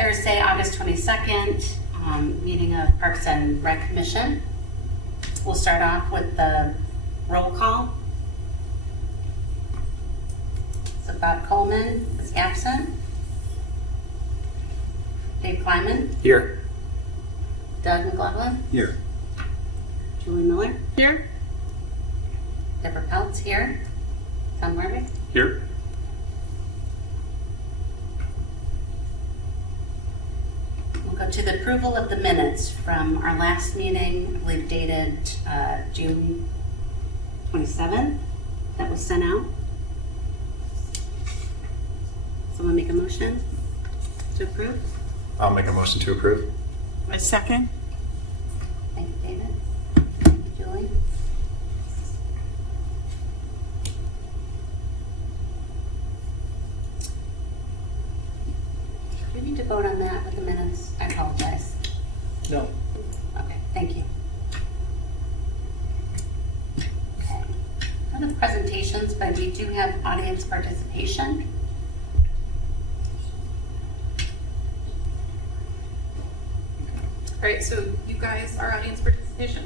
Thursday, August 22nd, meeting of Parks and Rec Commission. We'll start off with the roll call. So Bob Coleman is absent. Dave Kleiman. Here. Doug McLaughlin. Here. Julie Miller. Here. Deborah Peltz here. Tom Werbeck. Here. We'll go to the approval of the minutes from our last meeting, I believe dated June 27th, that was sent out. Someone make a motion to approve? I'll make a motion to approve. A second. Thank you, David. Thank you, Julie. Do we need to vote on that with the minutes? I apologize. No. Okay, thank you. Okay. None of presentations, but we do have audience participation. All right, so you guys are audience participation.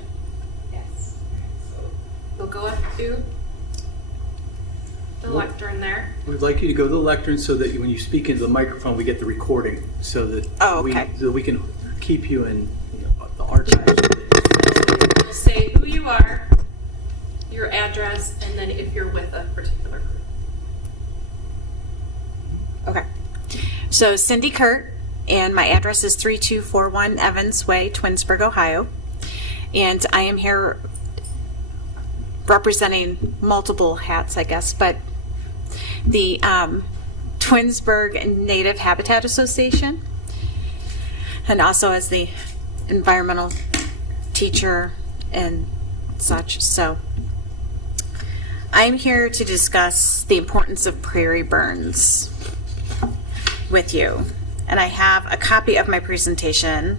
Yes. So we'll go up to the lectern there. We'd like you to go to the lectern so that when you speak into the microphone, we get the recording, so that we can keep you in the archives. You'll say who you are, your address, and then if you're with a particular group. Okay. So Cindy Kurt, and my address is 3241 Evans Way, Twinsburg, Ohio. And I am here representing multiple hats, I guess, but the Twinsburg Native Habitat Association, and also as the environmental teacher and such. So I'm here to discuss the importance of prairie burns with you. And I have a copy of my presentation.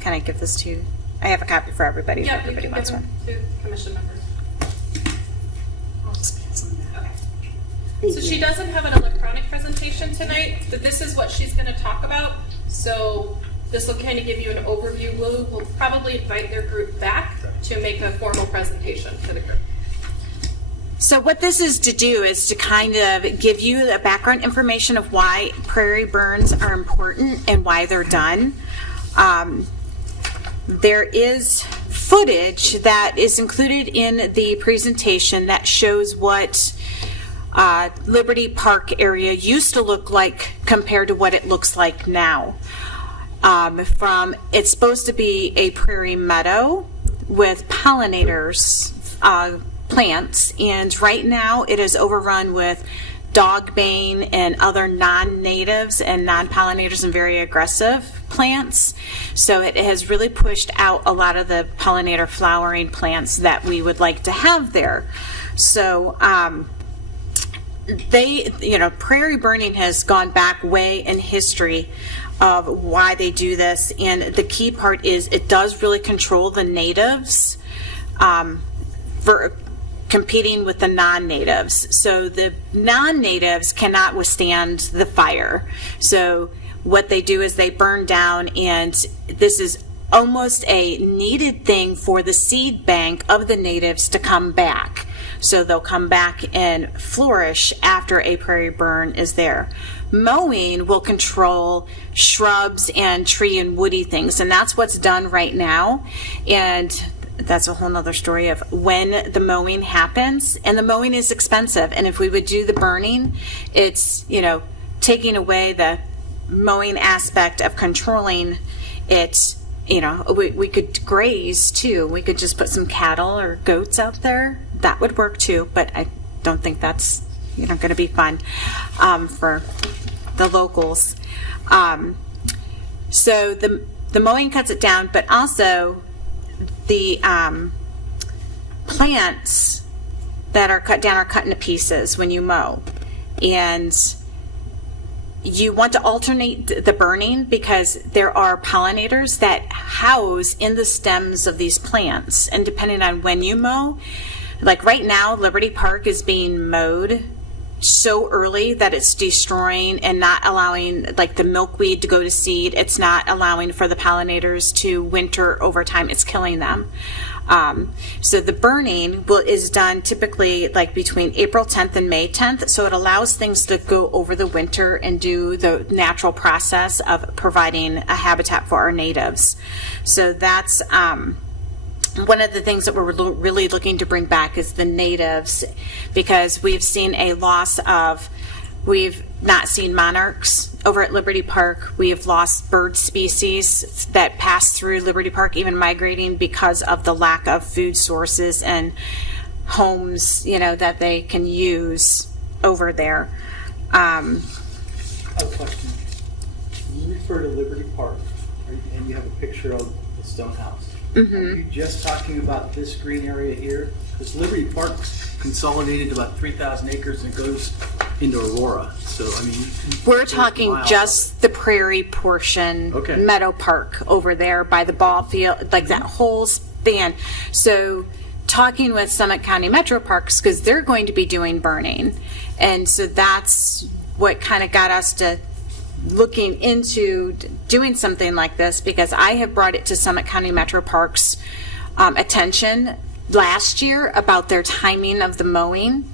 Can I give this to you? I have a copy for everybody. Yeah, if everybody you can wants give one. them to commission members. I'll just pass them that. Okay. Thank So you. she doesn't have an electronic presentation tonight, but this is what she's going to talk about. So this will kind of give you an overview. We'll probably invite their group back to make a formal presentation for the group. So what this is to do is to kind of give you the background information of why prairie burns are important and why they're done. There is footage that is included in the presentation that shows what Liberty Park area used to look like compared to what it looks like now. It's supposed to be a prairie meadow with pollinators, plants, and right now it is overrun with dogbane and other non-natives and non-pollinators and very aggressive plants. So it has really pushed out a lot of the pollinator flowering plants that we would like to have there. So prairie burning has gone back way in history of why they do this, and the key part is it does really control the natives for competing with the non-natives. So the non-natives cannot withstand the fire. So what they do is they burn down, and this is almost a needed thing for the seed bank of the natives to come back. So they'll come back and flourish after a prairie burn is there. Mowing will control shrubs and tree and woody things, and that's what's done right now. And that's a whole nother story of when the mowing happens, and the mowing is expensive. And if we would do the burning, it's, taking away the mowing aspect of controlling it. We could graze too. We could just put some cattle or goats out there. That would work too, but I don't think that's, going to be fun for the locals. So the mowing cuts it down, but also the plants that are cut down are cut into pieces when you mow. And you want to alternate the burning because there are pollinators that house in the stems of these plants. And depending on when you mow, like right now, Liberty Park is being mowed so early that it's destroying and not allowing like the milkweed to go to seed. It's not allowing for the pollinators to winter over time. It's killing them. So the burning is done typically like between April 10th and May 10th. So it allows things to go over the winter and do the natural process of providing a habitat for our natives. So that's one of the things that we're really looking to bring back is the natives, because we've seen a loss of, we've not seen monarchs over at Liberty Park. We have lost bird species that pass through Liberty Park, even migrating because of the lack of food sources and homes, that they can use over there. I have a question. You refer to Liberty Park, right, and you have a picture of the stone house. Mm-hmm. Are you just talking about this green area here? Because Liberty Park's consolidated to about 3,000 acres and it goes into Aurora. So, I mean, we're talking just the prairie portion, Okay. Meadow Park over there by the ball field, like that whole span. So talking with Summit County Metro Parks, because they're going to be doing burning. And so that's what kind of got us to looking into doing something like this, because I have brought it to Summit County Metro Parks attention last year about their timing of the mowing,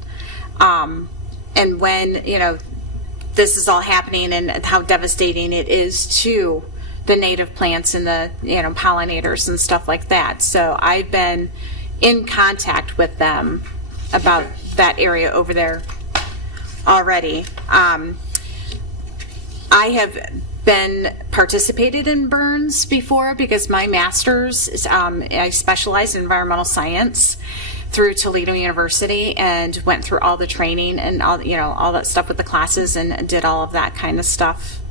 and when this is all happening and how devastating it is to the native plants and the pollinators and stuff like that. So I've been in contact with them about that area over there already. I have been participated in burns before because my master's is, I specialize in environmental science through Toledo University and went through all the training and all that stuff with the classes and did all of that kind of stuff.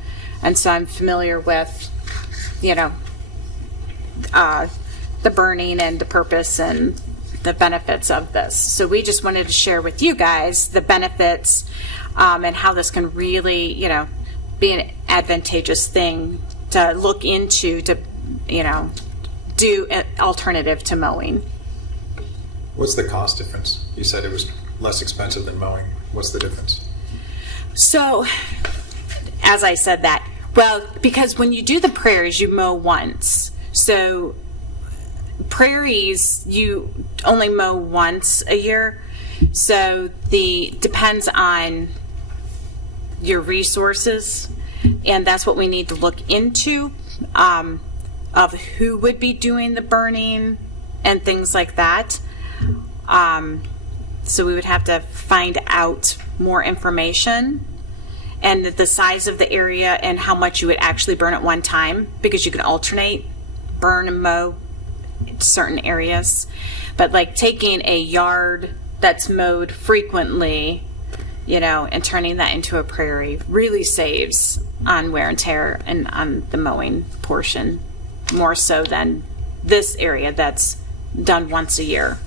And so I'm familiar with, the burning and the purpose and the benefits of this. So we just wanted to share with you guys the benefits and how this can really, be an advantageous thing to look into to, do an alternative to mowing. What's the cost difference? You said it was less expensive than mowing. What's the difference? So, as I said that, well, because when you do the prairies, you mow once. So, prairies, you only mow once a year. So, depends on your resources, and that's what we need to look into, of who would be doing the burning and things like that. So we would have to find out more information and the size of the area and how much you would actually burn at one time, because you can alternate burn and mow in certain areas. But like taking a yard that's mowed frequently, and turning that into a prairie really saves on wear and tear and on the mowing portion, more so than this area that's done once a year.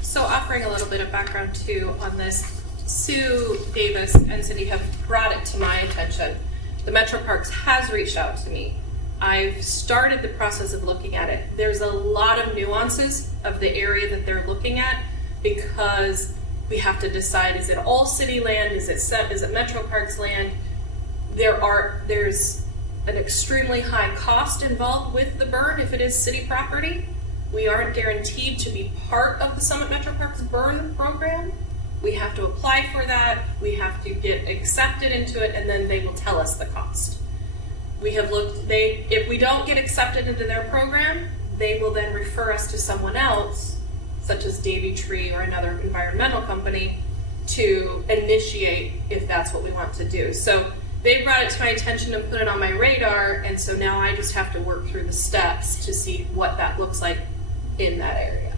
So offering a little bit of background too on this, Sue Davis and Cindy have brought it to my attention. The Metro Parks has reached out to me. I've started the process of looking at it. There's a lot of nuances of the area that they're looking at, because we have to decide, is it all city land? Is it Metro Parks land? There's an extremely high cost involved with the burn if it is city property. We aren't guaranteed to be part of the Summit Metro Parks burn program. We have to apply for that. We have to get accepted into it, and then they will tell us the cost. We have looked, if we don't get accepted into their program, they will then refer us to someone else, such as Davy Tree or another environmental company, to initiate if that's what we want to do. So they brought it to my attention and put it on my radar, and so now I just have to work through the steps to see what that looks like in that area.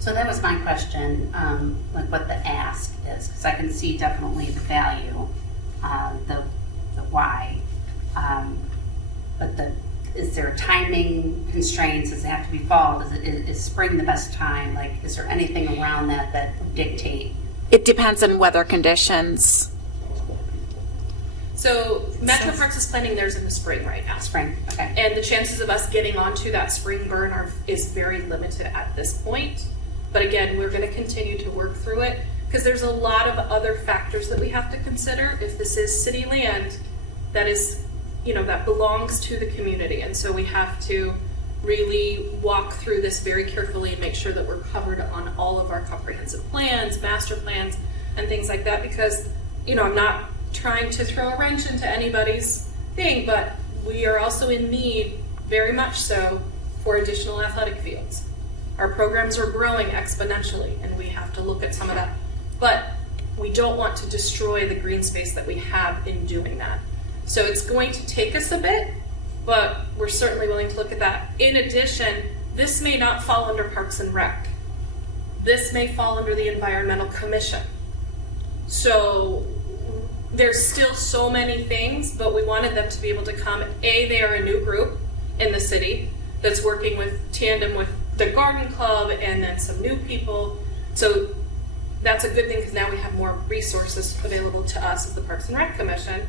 So that was my question, like what the ask is, because I can see definitely the value, the why, but is there timing constraints? Does it have to be fall? Is spring the best time? Like, is there anything around that would dictate? It depends on weather conditions. So Metro Parks is planning theirs in the spring right now. Spring, okay. And the chances of us getting onto that spring burn is very limited at this point. But again, we're going to continue to work through it. because there's a lot of other factors that we have to consider if this is city land that is, that belongs to the community. And so we have to really walk through this very carefully and make sure that we're covered on all of our comprehensive plans, master plans, and things like that, because, I'm not trying to throw a wrench into anybody's thing, but we are also in need, very much so, for additional athletic fields. Our programs are growing exponentially, and we have to look at some of that. But we don't want to destroy the green space that we have in doing that. So it's going to take us a bit, but we're certainly willing to look at that. In addition, this may not fall under Parks and Rec. This may fall under the Environmental Commission. So there's still so many things, but we wanted them to be able to come. They are a new group in the city that's working with tandem with the garden club and then some new people. So that's a good thing, because now we have more resources available to us as the Parks and Rec Commission.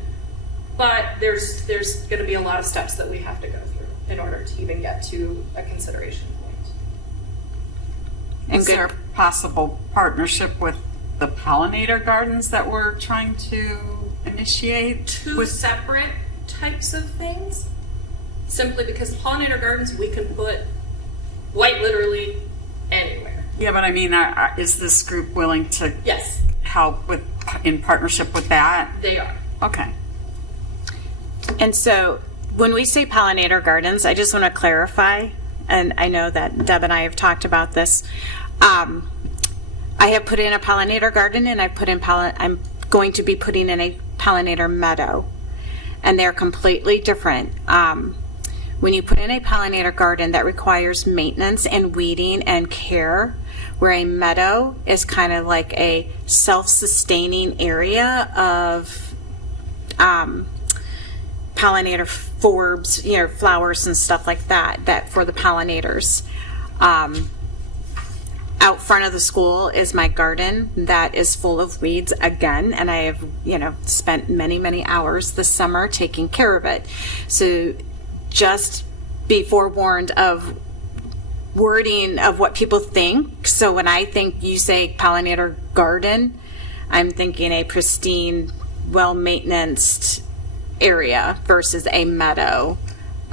But there's going to be a lot of steps that we have to go through in order to even get to a consideration point. Is there a possible partnership with the pollinator gardens that we're trying to initiate? Two separate types of things, simply because pollinator gardens we can put quite literally anywhere. Yeah, but I mean, is this group willing to Yes, help in partnership with that? they are. Okay. And so when we say pollinator gardens, I just want to clarify, and I know that Deb and I have talked about this. I have put in a pollinator garden, and I'm going to be putting in a pollinator meadow, and they're completely different. When you put in a pollinator garden, that requires maintenance and weeding and care, where a meadow is kind of like a self-sustaining area of pollinator forbs, flowers and stuff like that for the pollinators. Out front of the school is my garden that is full of weeds again, and I have, spent many, many hours this summer taking care of it. So just be forewarned of wording of what people think. So when I think you say pollinator garden, I'm thinking a pristine, well-maintained area versus a meadow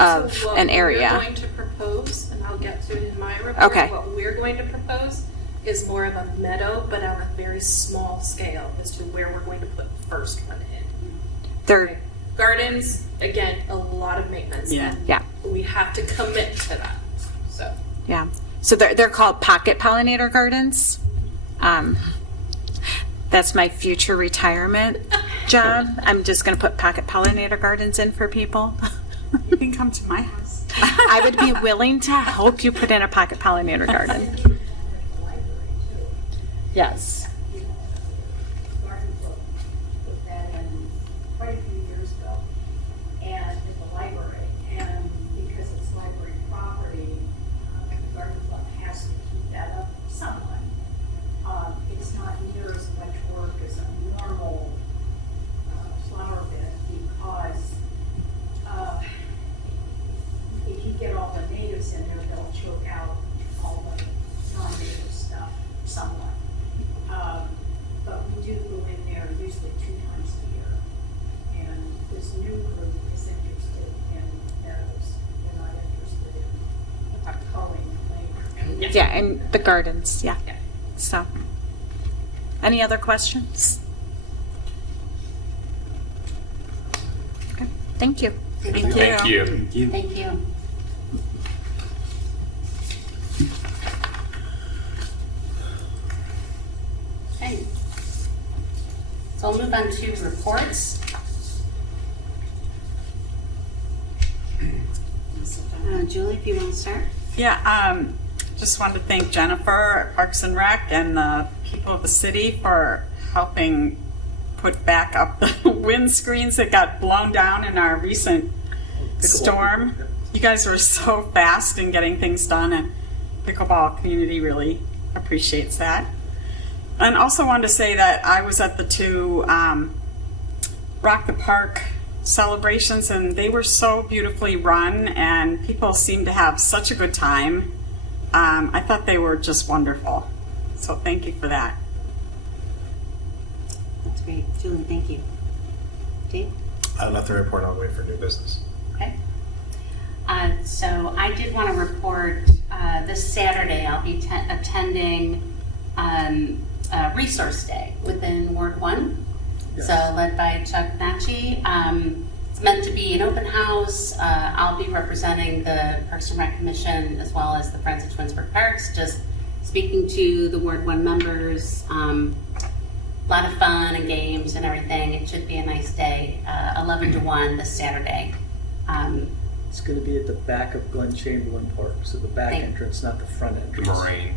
of So what an area. we're going to propose, and I'll get to it in my report, Okay. what we're going to propose is more of a meadow, but on a very small scale as to where we're going to put the first one in. They're, Gardens, again, a lot of maintenance. Yeah. and Yeah. We have to commit to that, so. yeah. So they're called pocket pollinator gardens. That's my future retirement job. I'm just going to put pocket pollinator gardens in for people. You can come to my house. I would be willing to help you put in a pocket pollinator garden. Yes. Garden Club put that in quite a few years ago, and in the library, and because it's library property, the Garden Club has to keep that up somewhat. It's not near as much work as a normal flower bed, because if you get all the natives in there, they'll choke out all the non-native stuff somewhat. But we do go in there usually 2 times a year. And this new group is interested in meadows. They're not interested in culling later. Yeah, and the gardens, yeah. So, any other questions? Okay, thank you. Thank you. Thank you. Thank you. Okay. So I'll move on to reports. Julie, if you want to start. Yeah, just wanted to thank Jennifer at Parks and Rec and the people of the city for helping put back up the windscreens that got blown down in our recent storm. You guys were so fast in getting things done, and pickleball community really appreciates that. And also wanted to say that I was at the 2 Rock the Park celebrations, and they were so beautifully run, and people seemed to have such a good time. I thought they were just wonderful. So thank you for that. great. Julie, thank you. Dave? Nothing to report, I'll wait for new business. Okay. So I did want to report this Saturday I'll be attending a resource day within Ward 1. Yes. So led by Chuck Nachi. It's meant to be an open house. I'll be representing the Parks and Rec Commission as well as the Friends of Twinsburg Parks, just speaking to the Ward 1 members. A lot of fun and games and everything. It should be a nice day. 11 to 1 this Saturday. It's going to be at the back of Glen Chamberlain Park, so the back Thank- entrance, not the front The entrance. Moraine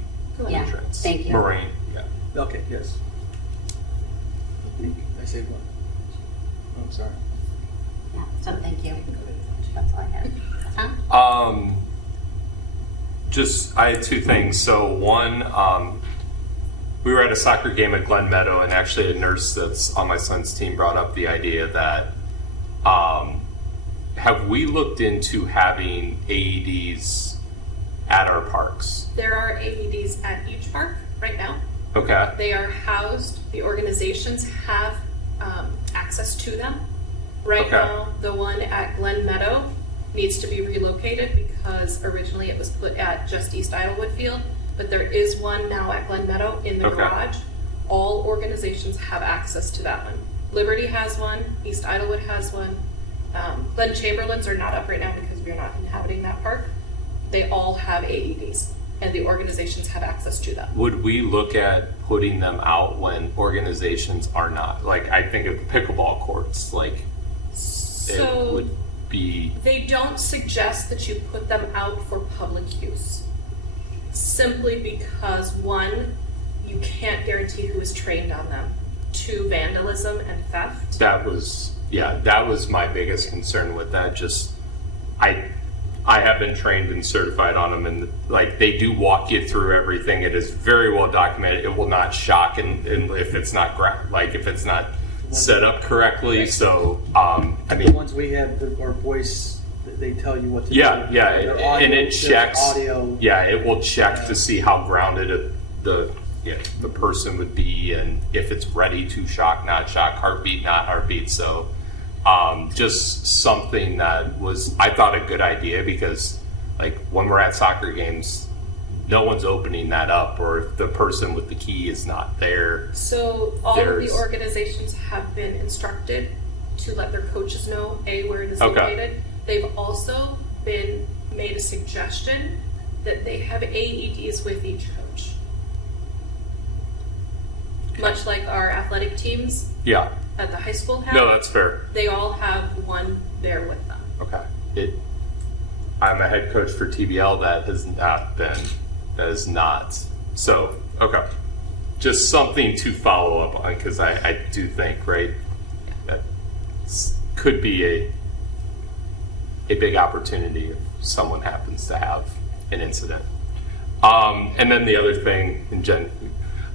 Yeah, entrance. thank you. Moraine, yeah. Okay, yes. I saved one. Oh, I'm sorry. Yeah, so thank you. That's all I had. Tom? I had two things. So one, we were at a soccer game at Glen Meadow, and actually a nurse that's on my son's team brought up the idea that have we looked into having AEDs at our parks? There are AEDs at each park right now. Okay. They are housed, the organizations have access to them. Right Okay. now, the one at Glen Meadow needs to be relocated because originally it was put at just East Idlewood Field, but there is one now at Glen Meadow in the Okay. garage. All organizations have access to that one. Liberty has one, East Idlewood has one. Glen Chamberlains are not up right now because we're not inhabiting that park. They all have AEDs and the organizations have access to them. Would we look at putting them out when organizations are not? Like, I think of pickleball courts, like, it So would be, they don't suggest that you put them out for public use. Simply because one, you can't guarantee who is trained on them. Two, vandalism and theft. that was my biggest concern with that. Just, I have been trained and certified on them, and like they do walk you through everything. It is very well documented. It will not shock, and if it's not if it's not set up correctly. So, I The mean, ones we have, our voice, they tell you what to do. yeah, Their audio, and it their checks. Audio. Yeah, it will check to see how grounded the person would be, and if it's ready to shock, not shock, heartbeat, not heartbeat. So. Just something that was, I thought, a good idea because, like, when we're at soccer games, no one's opening that up, or if the person with the key is not there. So all of There's- the organizations have been instructed to let their coaches know, where it is Okay. located. They've also been made a suggestion that they have AEDs with each coach. Much like our athletic teams Yeah, at the high school have. no, that's fair. They all have one there with them. Okay. I'm a head coach for TBL that is not. So, okay. Just something to follow up on, because I do think, right, that could be a big opportunity if someone happens to have an incident. And then the other thing, and Jen,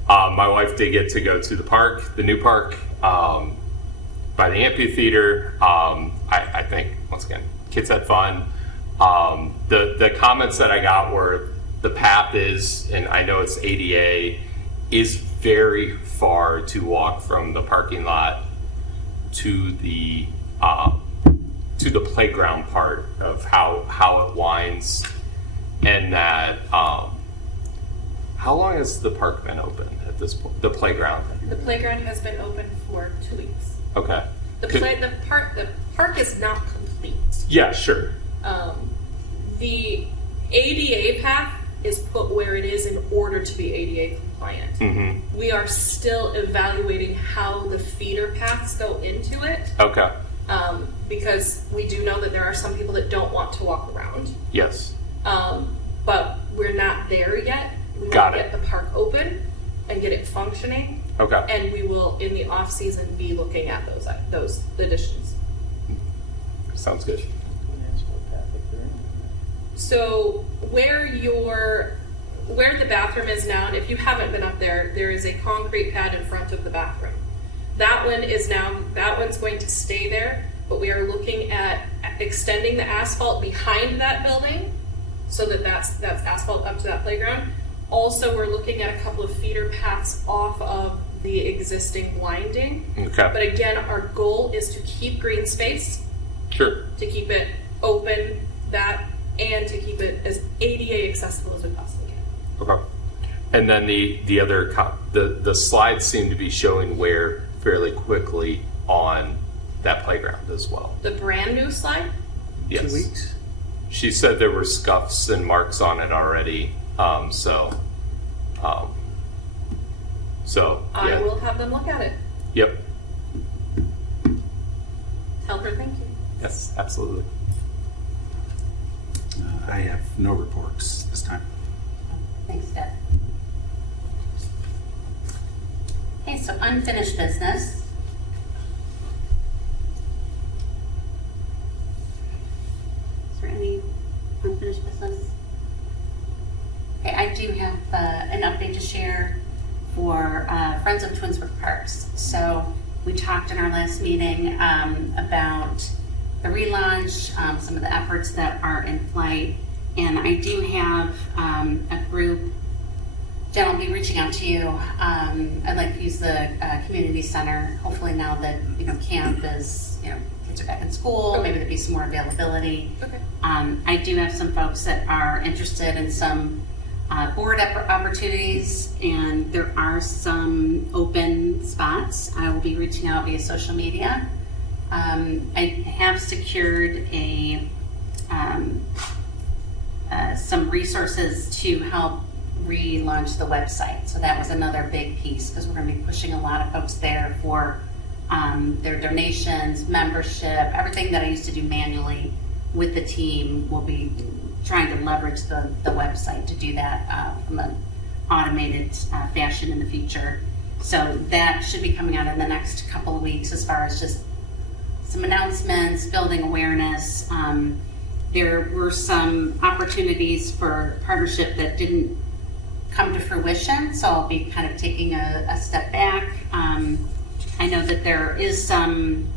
my wife did get to go to the park, the new park, by the amphitheater. I think, once again, kids had fun. The comments that I got were the path is, and I know it's ADA, is very far to walk from the parking lot to the playground part of how it winds, and that how long has the park been open at this point? The playground. The playground has been open for 2 weeks. Okay. The park is not complete. Yeah, sure. The ADA path is put where it is in order to be ADA compliant. Mm-hmm. We are still evaluating how the feeder paths go into it, Okay. because we do know that there are some people that don't want to walk around. Yes. But we're not there yet. We Got want to it. get the park open and get it functioning, Okay. and we will, in the off season, be looking at those additions. Sounds good. So where the bathroom is now, and if you haven't been up there, there is a concrete pad in front of the bathroom. That one's going to stay there, but we are looking at extending the asphalt behind that building so that that's asphalt up to that playground. Also, we're looking at a couple of feeder paths off of the existing blinding. But Okay, again, our goal is to keep green space, sure. to keep it open, and to keep it as ADA accessible as we possibly can. Okay. And then the other, the slides seem to be showing where fairly quickly on that playground as well. The brand new slide, Yes. 2 weeks? She said there were scuffs and marks on it already, so I yeah. will have them look at it. Yep. Tell her thank you. Yes, absolutely. I have no reports this time. Thanks, Deb. Okay, so unfinished business. Is there any unfinished business? Okay, I do have an update to share for Friends of Twinsburg Parks. So we talked in our last meeting about the relaunch, some of the efforts that are in flight, and I do have a group. Jen, I'll be reaching out to you. I'd like to use the community center. Hopefully now that camp is, kids are back in school, maybe there'll be some more availability. Okay. I do have some folks that are interested in some board opportunities, and there are some open spots. I will be reaching out via social media. I have secured some resources to help relaunch the website. So that was another big piece, because we're going to be pushing a lot of folks there for their donations, membership, everything that I used to do manually with the team. We'll be trying to leverage the website to do that from an automated fashion in the future. So that should be coming out in the next couple of weeks, as far as just some announcements, building awareness. There were some opportunities for partnership that didn't come to fruition, so I'll be kind of taking a step back. I know that there is some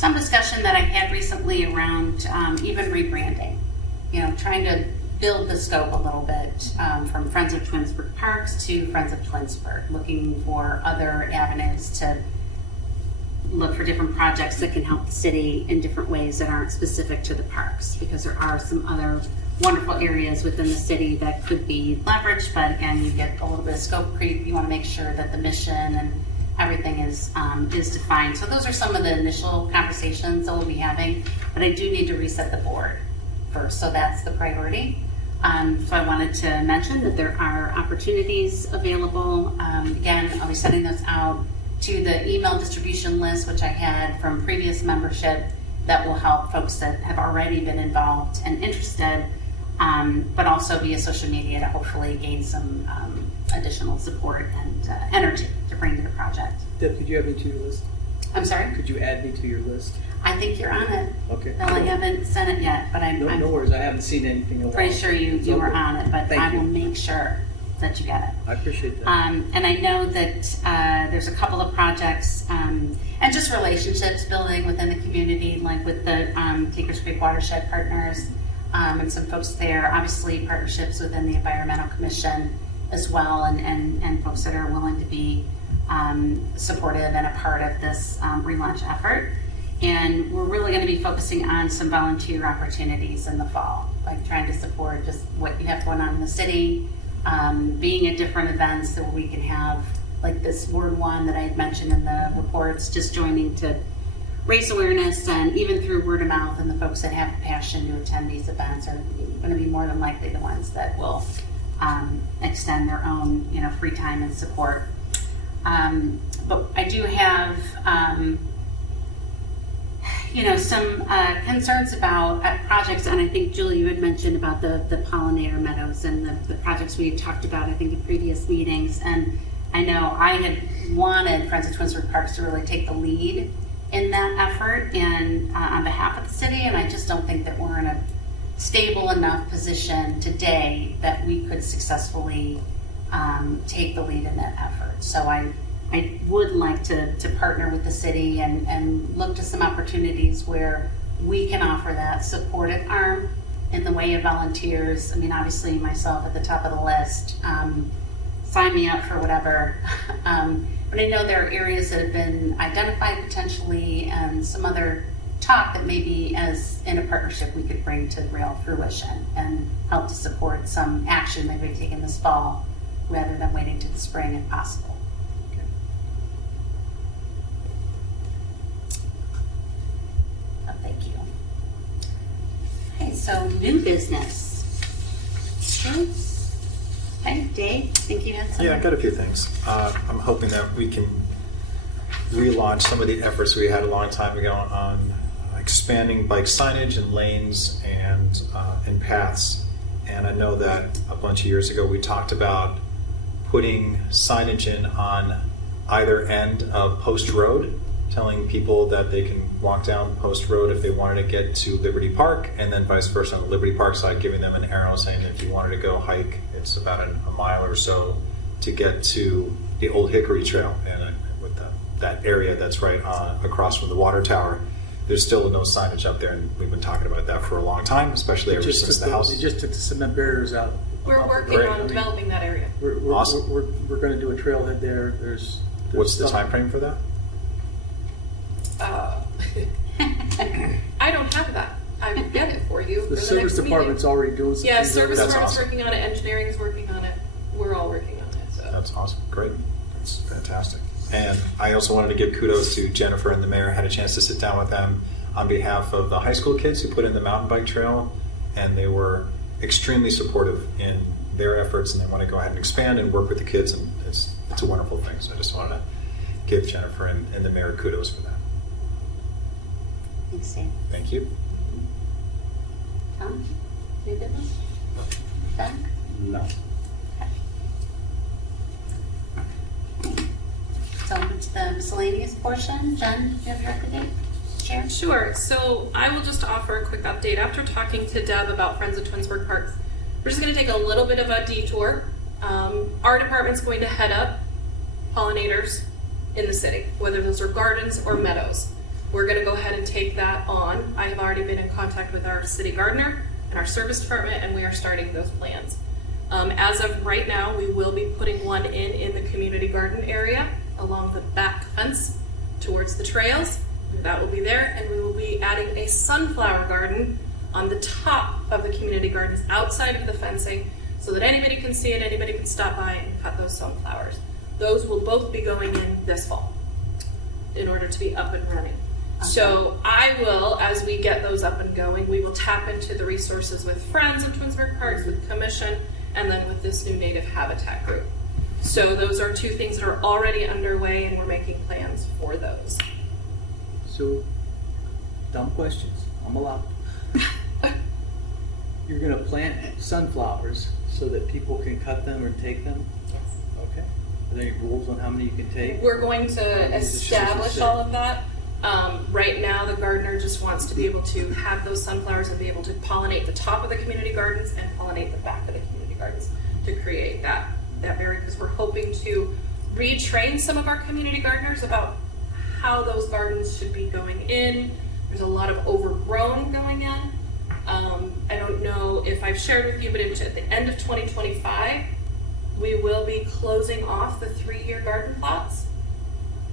discussion that I had recently around even rebranding, trying to build the scope a little bit from Friends of Twinsburg Parks to Friends of Twinsburg, looking for other avenues to look for different projects that can help the city in different ways that aren't specific to the parks, because there are some other wonderful areas within the city that could be leveraged, but again, you get a little bit of scope creep. You want to make sure that the mission and everything is defined. So those are some of the initial conversations that we'll be having, but I do need to reset the board first, so that's the priority. So I wanted to mention that there are opportunities available. Again, I'll be sending those out to the email distribution list, which I had from previous membership, that will help folks that have already been involved and interested, but also via social media to hopefully gain some additional support and energy to bring to the project. Deb, could you add me to your list? I'm sorry? Could you add me to your list? I think you're on it. Okay. Well, I haven't sent it yet, but No I'm worries, I haven't seen anything in a while. pretty sure you were Okay. on it, but Thank I will you. make sure that you get it. I appreciate that. And I know that there's a couple of projects and just relationships building within the community, like with the Takers Creek Watershed Partners and some folks there. Obviously, partnerships within the Environmental Commission as well, and folks that are willing to be supportive and a part of this relaunch effort. And we're really going to be focusing on some volunteer opportunities in the fall, like trying to support just what you have going on in the city, being at different events so we can have, like this Ward 1 that I had mentioned in the reports, just joining to raise awareness, and even through word of mouth, and the folks that have passion to attend these events are going to be more than likely the ones that will extend their own free time and support. But I do have some concerns about projects, and I think, Julie, you had mentioned about the pollinator meadows and the projects we had talked about, I think, in previous meetings. And I know I had wanted Friends of Twinsburg Parks to really take the lead in that effort and on behalf of the city, and I just don't think that we're in a stable enough position today that we could successfully take the lead in that effort. So I would like to partner with the city and look to some opportunities where we can offer that supportive arm in the way of volunteers. I mean, obviously myself at the top of the list, sign me up for whatever. But I know there are areas that have been identified potentially and some other talk that maybe as in a partnership we could bring to real fruition and help to support some action that we've taken this fall rather than waiting to the spring if possible. So thank you. Okay, so new business. Okay, Dave, I think you had something? Yeah, I got a few things. I'm hoping that we can relaunch some of the efforts we had a long time ago on expanding bike signage and lanes and paths. And I know that a bunch of years ago we talked about putting signage in on either end of Post Road, telling people that they can walk down Post Road if they wanted to get to Liberty Park, and then vice versa on the Liberty Park side, giving them an arrow saying that if you wanted to go hike, it's about a mile or so to get to the Old Hickory Trail. And with that area that's right across from the water tower, there's still no signage up there, and we've been talking about that for a long time, especially ever since the house. They just took the cement barriers out. We're working Great. on developing that area. We're Awesome. We're going to do a trailhead there. There's What's the stuff. time frame for that? I don't have that. I will get it for you. The for service next department's meeting. already doing some Yeah, things. service That's department's awesome. working on it, engineering's working on it. We're all working on it, so. That's awesome. Great. That's fantastic. And I also wanted to give kudos to Jennifer and the mayor. I had a chance to sit down with them on behalf of the high school kids who put in the mountain bike trail, and they were extremely supportive in their efforts, and they want to go ahead and expand and work with the kids, and it's a wonderful thing. So I just wanted to give Jennifer and the mayor kudos for that. Thanks, Dave. Thank you. Tom, new business? Doug? No. So over to the miscellaneous portion. Jen, do you have your update? Share? Sure. So I will just offer a quick update. After talking to Deb about Friends of Twinsburg Parks, we're just going to take a little bit of a detour. Our department's going to head up pollinators in the city, whether those are gardens or meadows. We're going to go ahead and take that on. I have already been in contact with our city gardener and our service department, and we are starting those plans. As of right now, we will be putting one in the community garden area along the back fence towards the trails. That will be there, and we will be adding a sunflower garden on the top of the community gardens outside of the fencing so that anybody can see it, anybody can stop by and cut those sunflowers. Those will both be going in this fall in order to be up and running. So I will, as we get those up and going, we will tap into the resources with Friends of Twinsburg Parks, with Commission, and then with this new native habitat group. So those are two things that are already underway, and we're making plans for those. So, dumb questions. I'm allowed. You're going to plant sunflowers so that people can cut them or take them? Yes. Okay. Are there any rules on how many you can take? We're going to establish all of that. Right now, the gardener just wants to be able to have those sunflowers and be able to pollinate the top of the community gardens and pollinate the back of the community gardens to create that barrier, because we're hoping to retrain some of our community gardeners about how those gardens should be going in. There's a lot of overgrown going in. I don't know if I've shared with you, but at the end of 2025, we will be closing off the 3-year garden plots.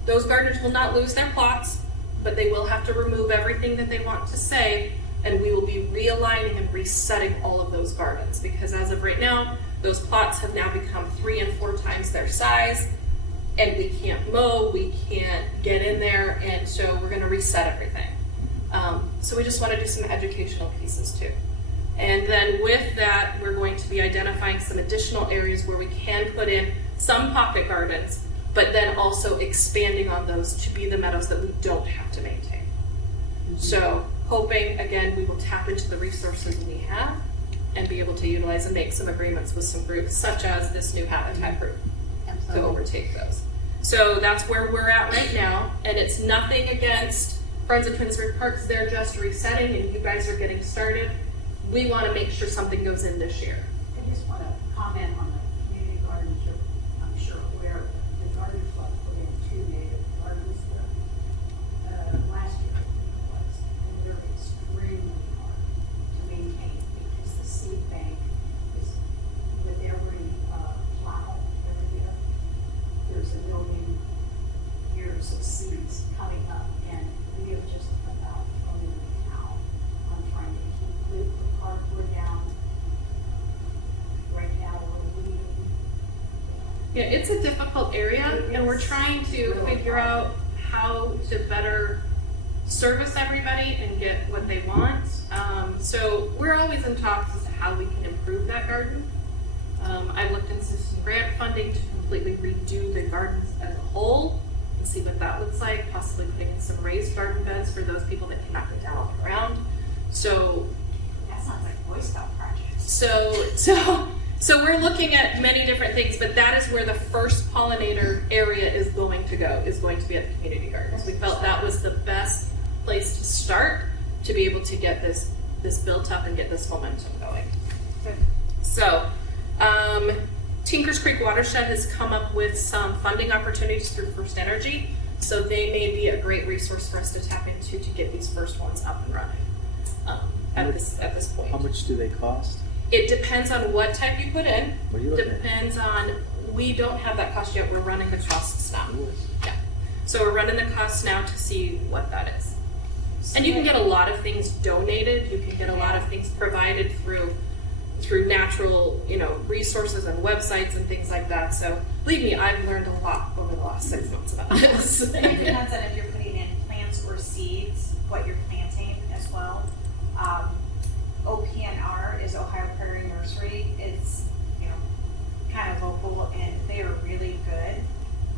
Those gardeners will not lose their plots, but they will have to remove everything that they want to save, and we will be realigning and resetting all of those gardens, because as of right now, those plots have now become 3 and 4 times their size, and we can't mow, we can't get in there, and so we're going to reset everything. So we just want to do some educational pieces too. And then with that, we're going to be identifying some additional areas where we can put in some pocket gardens, but then also expanding on those to be the meadows that we don't have to maintain. So hoping, again, we will tap into the resources we have and be able to utilize and make some agreements with some groups, such as this new habitat group, to Absolutely. overtake those. So that's where we're at right now, and it's nothing against Friends of Twinsburg Parks. They're just resetting, and you guys are getting started. We want to make sure something goes in this year. I just want to comment on the community gardens. I'm sure aware the garden club put in 2 native gardens last year, I think it was, and they're extremely hard to maintain because the seed bank is, with every plow every year, there's a million Yeah, it's a difficult area, and we're trying to figure out how to better service everybody and get what they want. So we're always in talks as to how we can improve that garden. I looked into some grant funding to completely redo the gardens as a whole and see what that looks like, possibly putting in some raised garden beds for those people that cannot get down off the ground. So That sounds like Boy Scout projects. So we're looking at many different things, but that is where the first pollinator area is going to go, is going to be at the community gardens. We felt that was the best place to start to be able to get this built up and get this momentum going. So, Tinkers Creek Watershed has come up with some funding opportunities through First Energy, so they may be a great resource for us to tap into to get these first ones up and running at this point. How much do they cost? It depends on what type you put in. What are you looking at? Depends on, we don't have that cost yet, we're running the costs now. Yeah. So we're running the costs now to see what that is. And you can get a lot of things donated, you can get a lot of things provided through natural, resources and websites and things like that. So believe me, I've learned a lot over the last 6 months about this. It depends on if you're putting in plants or seeds, what you're planting as well. OPNR is Ohio Prairie Nursery. It's, kind of local, and they are really good.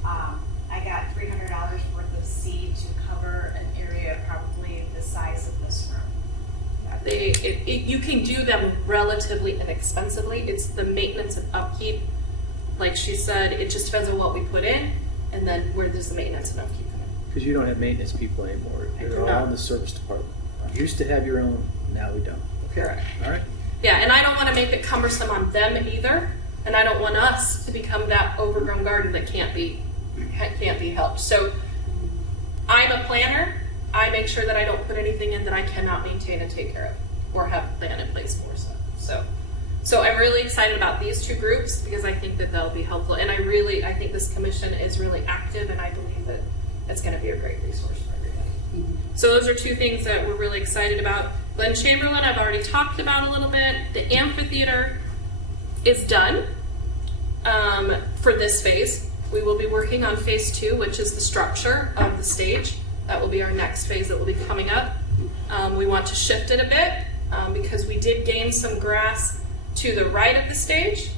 I got $300 worth of seed to cover an area probably the size of this room. You can do them relatively inexpensively. It's the maintenance and upkeep. Like she said, it just depends on what we put in, and then where does the maintenance and upkeep come in. Because you don't have maintenance people anymore. I do They're all not. in the service department. You used to have your own, now we don't. Okay. Correct. All right. Yeah, and I don't want to make it cumbersome on them either, and I don't want us to become that overgrown garden that can't be helped. So I'm a planner. I make sure that I don't put anything in that I cannot maintain and take care of or have a plan in place for. So I'm really excited about these two groups because I think that they'll be helpful, and I think this commission is really active, and I believe that it's going to be a great resource for everybody. So those are two things that we're really excited about. Glen Chamberlain, I've already talked about a little bit. The amphitheater is done for this phase. We will be working on phase 2, which is the structure of the stage. That will be our next phase that will be coming up. We want to shift it a bit because we did gain some grass to the right of the stage,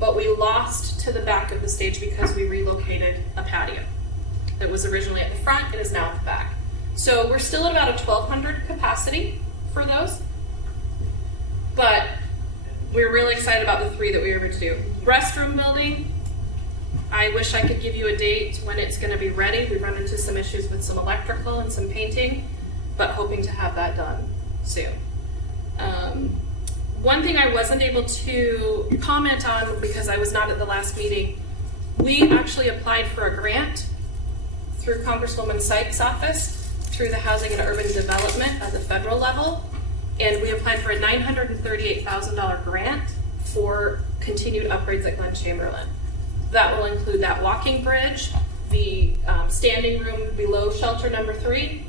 but we lost to the back of the stage because we relocated a patio that was originally at the front and is now at the back. So we're still at about a 1,200 capacity for those, but we're really excited about the 3 that we were able to do. Restroom building, I wish I could give you a date when it's going to be ready. We run into some issues with some electrical and some painting, but hoping to have that done soon. One thing I wasn't able to comment on because I was not at the last meeting, we actually applied for a grant through Congresswoman Sykes' office through the Housing and Urban Development at the federal level, and we applied for a $938,000 grant for continued upgrades at Glen Chamberlain. That will include that walking bridge, the standing room below shelter number 3,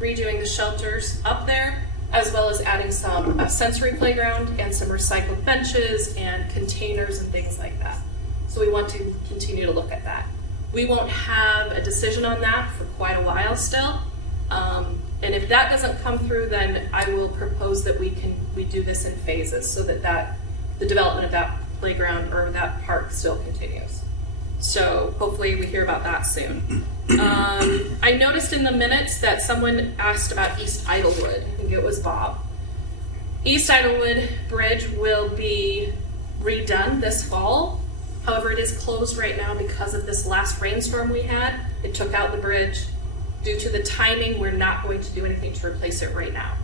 redoing the shelters up there, as well as adding some sensory playground and some recycled benches and containers and things like that. So we want to continue to look at that. We won't have a decision on that for quite a while still. And if that doesn't come through, then I will propose that we do this in phases so that the development of that playground or that park still continues. So hopefully we hear about that soon. I noticed in the minutes that someone asked about East Idlewood. I think it was Bob. East Idlewood Bridge will be redone this fall. However, it is closed right now because of this last rainstorm we had. It took out the bridge. Due to the timing, we're not going to do anything to replace it right now.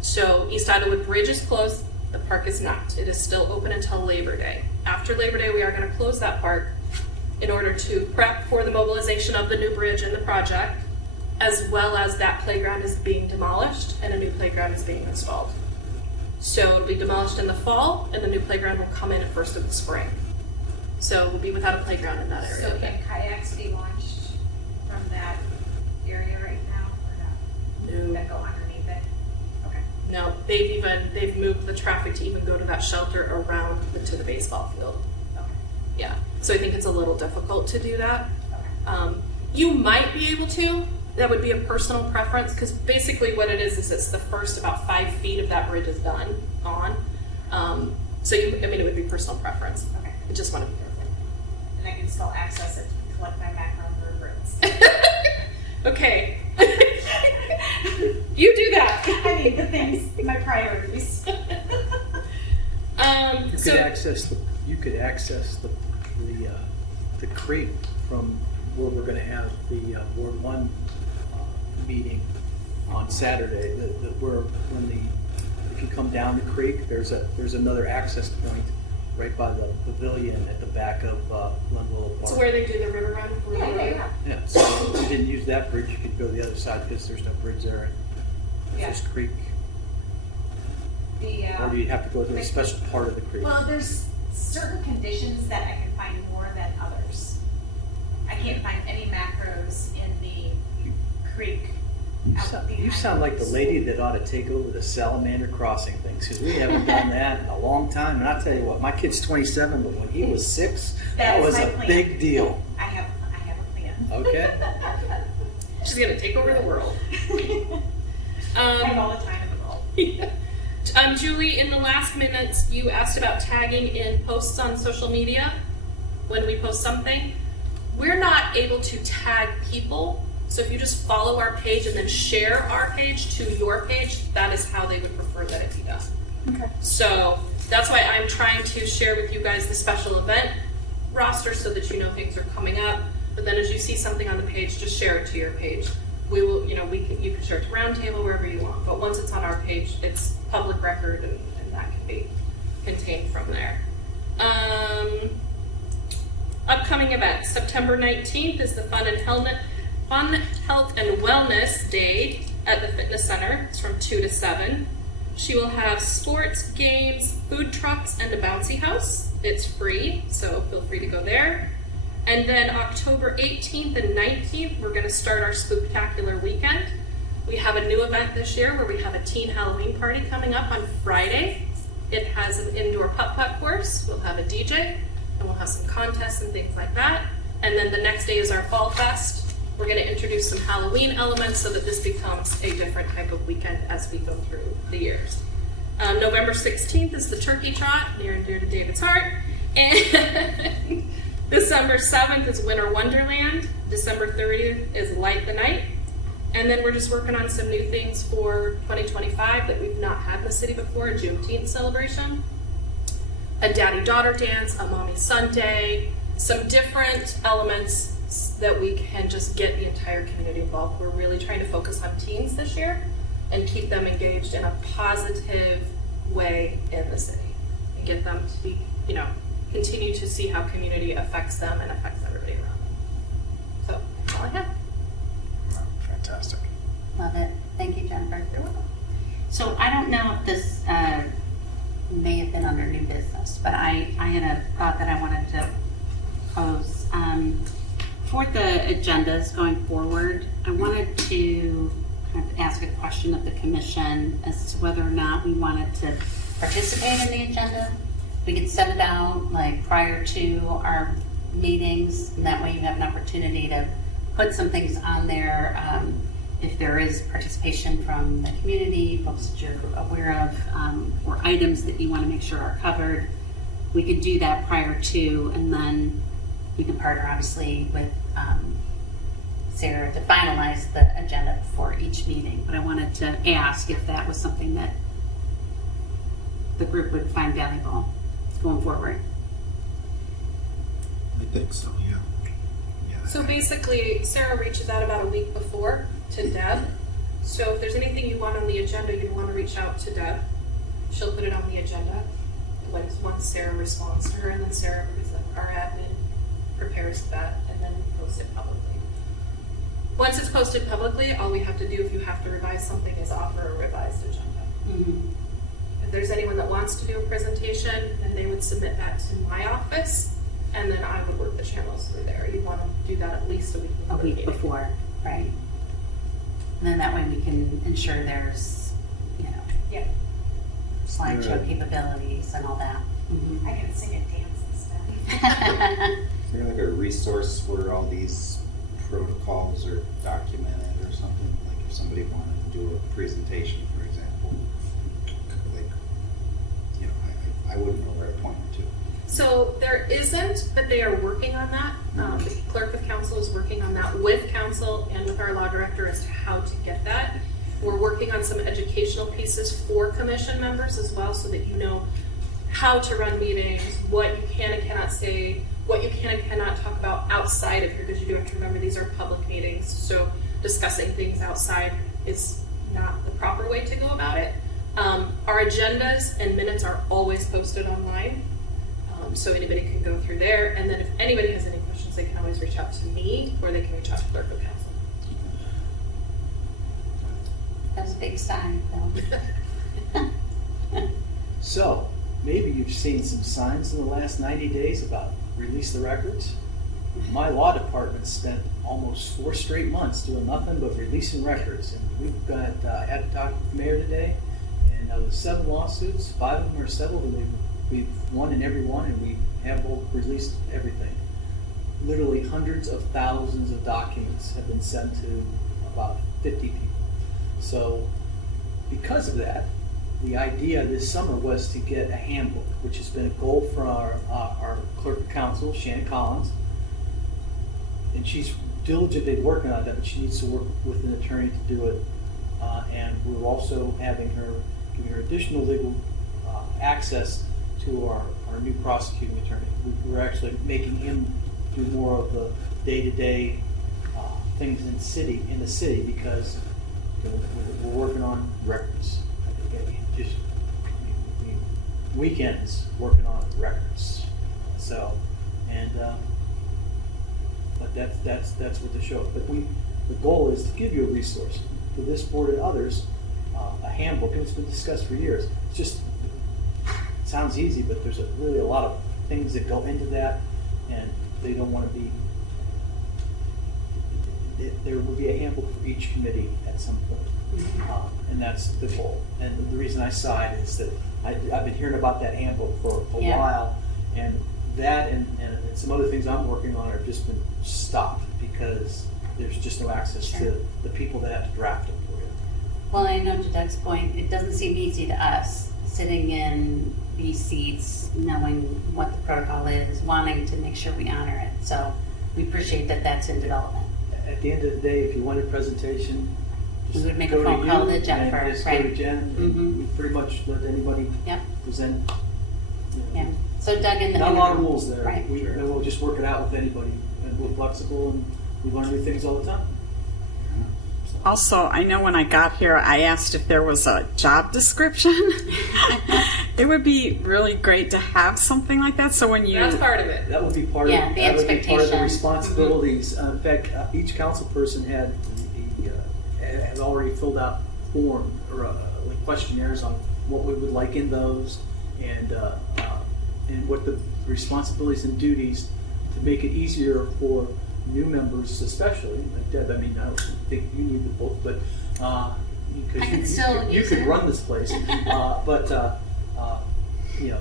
So East Idlewood Bridge is closed. The park is not. It is still open until Labor Day. After Labor Day, we are going to close that park in order to prep for the mobilization of the new bridge and the project, as well as that playground is being demolished and a new playground is being installed. So it'll be demolished in the fall, and the new playground will come in at first of the spring. So we'll be without a playground in that area. So can kayaks be launched from that area right now or not? No. That go underneath it? Okay. No, they've moved the traffic to even go to that shelter around to the baseball field. Okay. Yeah. So I think it's a little difficult to do that. You might be able to. That would be a personal preference, because basically what it is it's the first about 5 feet of that bridge is gone. So it would be personal preference. Okay. I just want to be careful. And I can still access it to collect my macro invertebrates. Okay. You do that. I mean, the things, my priorities. You could access the creek from where we're going to have the Ward 1 meeting on Saturday. If you come down the creek, there's another access point right by the pavilion at the back of Glen Willow Park. So where they do the river run? Yeah, so if you didn't use that bridge, you could go the other side because there's no bridge there. Yeah. There's creek. Or do you have to go to a special part of the creek? Well, there's certain conditions that I can find more than others. I can't find any macros in the creek. You sound like the lady that ought to take over the salamander crossing things, because we haven't done that in a long time. And I'll tell you what, my kid's 27, but when he was 6, that was a big deal. I have a plan. Okay. She's going to take over the world. I have all the time in the world. Julie, in the last minutes, you asked about tagging in posts on social media when we post something. We're not able to tag people, so if you just follow our page and then share our page to your page, that is how they would prefer that it be done. Okay. So that's why I'm trying to share with you guys the special event roster so that you know things are coming up. But then as you see something on the page, just share it to your page. We will, you can share it to Roundtable, wherever you want. But once it's on our page, it's public record, and that can be contained from there. Upcoming events. September 19th is the Fun, Health, and Wellness Day at the Fitness Center. It's from 2 to 7. She will have sports, games, food trucks, and a bouncy house. It's free, so feel free to go there. And then October 18th and 19th, we're going to start our Spooktacular weekend. We have a new event this year where we have a teen Halloween party coming up on Friday. It has an indoor putt-putt course. We'll have a DJ, and we'll have some contests and things like that. And then the next day is our Fall Fest. We're going to introduce some Halloween elements so that this becomes a different type of weekend as we go through the years. November 16th is the Turkey Trot, near and dear to David's heart. And December 7th is Winter Wonderland. December 30th is Light the Night. And then we're just working on some new things for 2025 that we've not had in the city before, a Juneteenth celebration, a daddy-daughter dance, a mommy-son day, some different elements that we can just get the entire community involved. We're really trying to focus on teens this year and keep them engaged in a positive way in the city and get them to be, continue to see how community affects them and affects everybody around them. So that's all I have. Fantastic. Love it. Thank you, Jennifer. You're welcome. So I don't know if this may have been under new business, but I had a thought that I wanted to pose. For the agendas going forward, I wanted to kind of ask a question of the commission as to whether or not we wanted to participate in the agenda. We could send it out prior to our meetings, and that way you have an opportunity to put some things on there. If there is participation from the community, folks that you're aware of, or items that you want to make sure are covered, we could do that prior to, and then we can partner obviously with Sarah to finalize the agenda for each meeting. But I wanted to ask if that was something that the group would find valuable going forward. I think so, yeah. So basically, Sarah reaches out about a week before to Deb. So if there's anything you want on the agenda, you'd want to reach out to Deb. She'll put it on the agenda once Sarah responds to her, and then Sarah, our admin, prepares that and then posts it publicly. Once it's posted publicly, all we have to do if you have to revise something is offer a revised agenda. Mm-hmm. If there's anyone that wants to do a presentation, then they would submit that to my office, and then I would work the channels through there. You want to do that at least a week before. A week before, right? And then that way we can ensure there's, Yeah. slideshow capabilities and all that. Mm-hmm. I can sing and dance and stuff. there like a resource where all these protocols are documented or something? Like if somebody wanted to do a presentation, for example, like, you know, I wouldn't know where to point them to. So there isn't, but they are working on that. The clerk of council is working on that with council and with our law director as to how to get that. We're working on some educational pieces for commission members as well, so that you know how to run meetings, what you can and cannot say, what you can and cannot talk about outside of here, because you do have to remember these are public meetings. So discussing things outside is not the proper way to go about it. Our agendas and minutes are always posted online. So anybody can go through there, and then if anybody has any questions, they can always reach out to me, or they can reach out to clerk of council. That's a big sign, though. So, maybe you've seen some signs in the last 90 days about release the records. My law department spent almost 4 straight months doing nothing but releasing records. And we've got, I had to talk with the mayor today, and of the 7 lawsuits, 5 of them are settled, and we've won in every one, and we have both released everything. Literally hundreds of thousands of documents have been sent to about 50 people. So, because of that, the idea this summer was to get a handbook, which has been a goal for our clerk of council, Shannon Collins. And she's diligently working on that, but she needs to work with an attorney to do it. And we're also giving her additional legal access to our new prosecuting attorney. We're actually making him do more of the day-to-day things in the city because we're working on records. Weekends working on records. So, and but that's what the show. But the goal is to give you a resource for this board and others, a handbook, and it's been discussed for years. It's just it sounds easy, but there's really a lot of things that go into that, and they don't want to be. There will be a handbook for each committee at some point, and that's the goal. And the reason I sighed is that I've been hearing about that handbook for a while, and that and some other things I'm working on have just been stopped because there's just no access to the people that have to draft it for you. Well, I know to Doug's point, it doesn't seem easy to us sitting in these seats, knowing what the protocol is, wanting to make sure we honor it. So we appreciate that that's in development. At the end of the day, if you want a presentation, We would make a go phone to call you to Jennifer, and just right? go to Jen, and we pretty much let anybody Yep. present. You know. Yeah. So Doug, in the Not a lot of interim- rules there. Right. And we'll just work it out with anybody, and we're flexible, and we learn new things all the time. Also, I know when I got here, I asked if there was a job description. It would be really great to have something like that. So when you That's part of it. That would be part Yeah, of the that would be part of the expectation. responsibilities. In fact, each council person had already filled out form or like questionnaires on what we would like in those, and what the responsibilities and duties to make it easier for new members, especially like Deb. I mean, I don't think you need the book, but because I can still you use could it. run this place, but you know.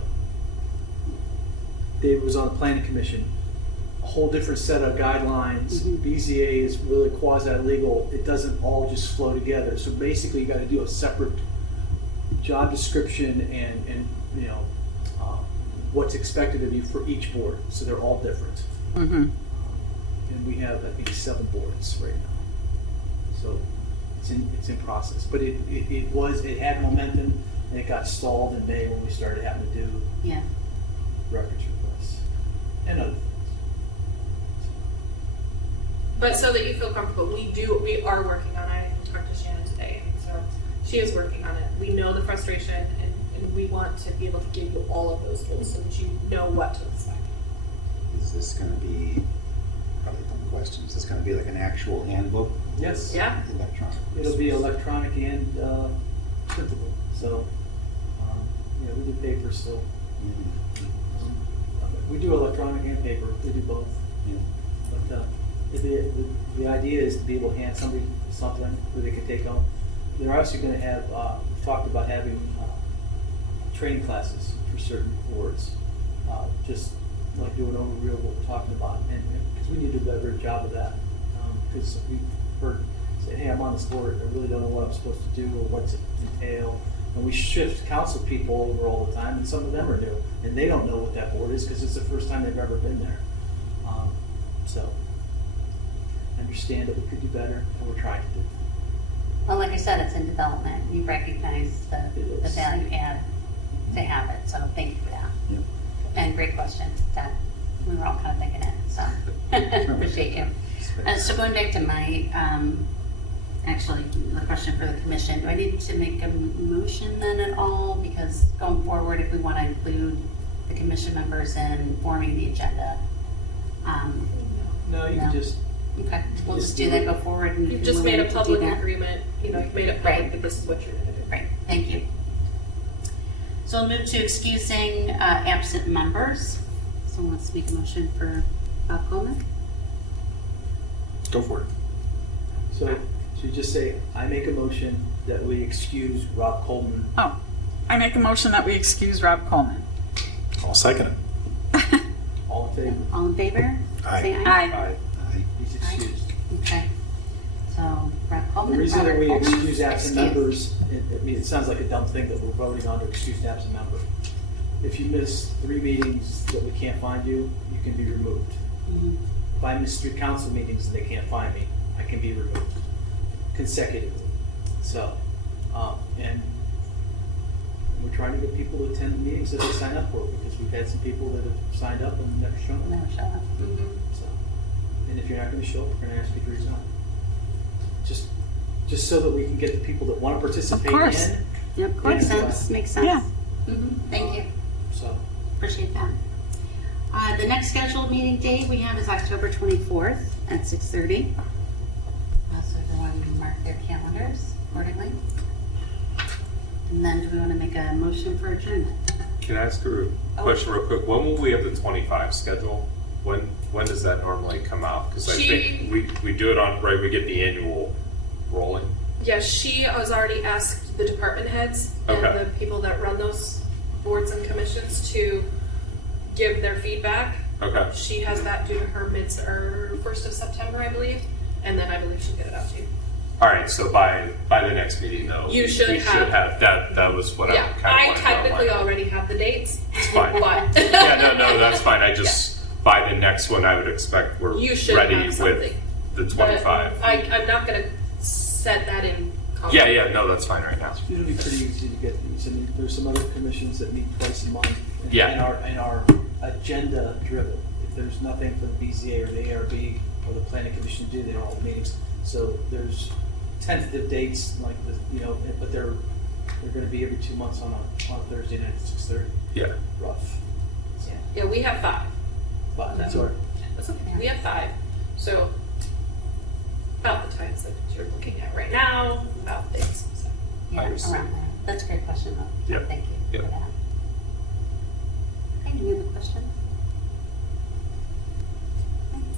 David was on the planning commission, a whole different set of guidelines. BZA is really quasi-legal. It doesn't all just flow together. So basically you got to do a separate job description and you know, what's expected of you for each board. So they're all different. Mm-hmm. And we have, I think, 7 boards right now. So it's in process. But it had momentum, and it got stalled in May when we started having to do Yeah. records requests and other things. But so that you feel comfortable, we are working on it. I talked to Shannon today, and so she is working on it. We know the frustration, and we want to be able to give you all of those tools so that you know what to expect. Is this going to be, probably a dumb question, is this going to be like an actual handbook? Yes. Yeah. Electronic? It'll be electronic and printable. So, yeah, we do paper still. Mhm. We do electronic and paper. We do both. Yeah. But the idea is to be able to hand somebody something where they can take home. They're also going to have, we've talked about having training classes for certain boards, just like do an overview of what we're talking about, and because we need to do a better job of that. Because we've heard say, hey, I'm on this board, I really don't know what I'm supposed to do or what's it entail. And we shift council people over all the time, and some of them are new, and they don't know what that board is because it's the first time they've ever been there. So, I understand that we could do better, and we're trying to do. Well, like I said, it's in development. You recognize the is. value add to have it, so thank you for that. Yep. And great question, that we were all kind of thinking it, so appreciate you. So going back to my, actually, the question for the commission, do I need to make a motion then at all? Because going forward, if we want to include the commission members in forming the agenda. No, you No. can just, Okay, we'll just do that, go forward. And You've if just we're made a willing to do public that. agreement, you've made it Right. public that this is what you're gonna do. Great, thank you. So we'll move to excusing absent members. Someone wants to make a motion for Bob Coleman? Go for it. so you just say, I make a motion that we excuse Rob Coleman. Oh, I make a motion that we excuse Rob Coleman. I'll second it. All in favor? All in favor? Aye. Say aye. Aye. He's excused. Okay. So Rob Coleman. The reason that Robert we Coleman, excuse absent excused. members, I mean, it sounds like a dumb thing that we're voting on to excuse an absent member. If you miss 3 meetings that we can't find you, you can be removed. Mhm. If I miss 3 council meetings and they can't find me, I can be removed consecutively. So, and we're trying to get people to attend the meetings that they sign up for, because we've had some people that have signed up and never shown up. Never show up. So, and if you're not going to show up, we're going to ask you to resign. Just so that we can get the people that want to participate course. in. Yep, Yeah. makes sense, makes sense. Yeah. Thank you, So, appreciate that. The next scheduled meeting date we have is October 24th at 6:30. So everyone mark their calendars accordingly. And then do we want to make a motion for adjournment? Can I ask a question real quick? When will we have the 25 schedule? When does that normally come out? Because I think we do it on, right, we get the annual rolling. Yeah, she has already asked the department heads and Okay. the people that run those boards and commissions to give their feedback. Okay. She has that due to her 1st of September, I believe, and then I believe she'll get it out to you. All right, so by the next meeting, though, You should we should have- have that was what Yeah, I kind of I wanted to technically outline. already have the dates, Fine. but. Yeah, no, that's fine. I just, by the next one, I would expect we're You should ready have with something. the 25. I'm not gonna set that in. Yeah, no, that's fine right now. it'll be pretty easy to get these. I mean, there's some other commissions that meet twice a month. And Yeah. And are agenda driven. If there's nothing for the BZA or the ARB or the planning commission to do, they don't hold meetings. So there's tentative dates like the, but they're going to be every 2 months on a Thursday night at 6:30. Yeah. Rough. Yeah, we have 5. But that's all right. That's okay. We have 5. So about the times that you're looking at right now, about things. So. Yeah, I see. around there. That's a great question though. Yep. Thank you Yep. for that. Okay, do we have a question?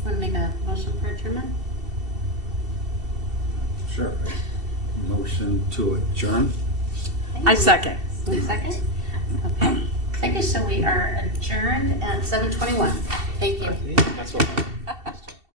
Want to make a motion for adjournment? Sure. Motion to adjourn. Okay. I second. Wait a second. Okay. Thank you. So we are adjourned at 7:21. Thank you. That's what.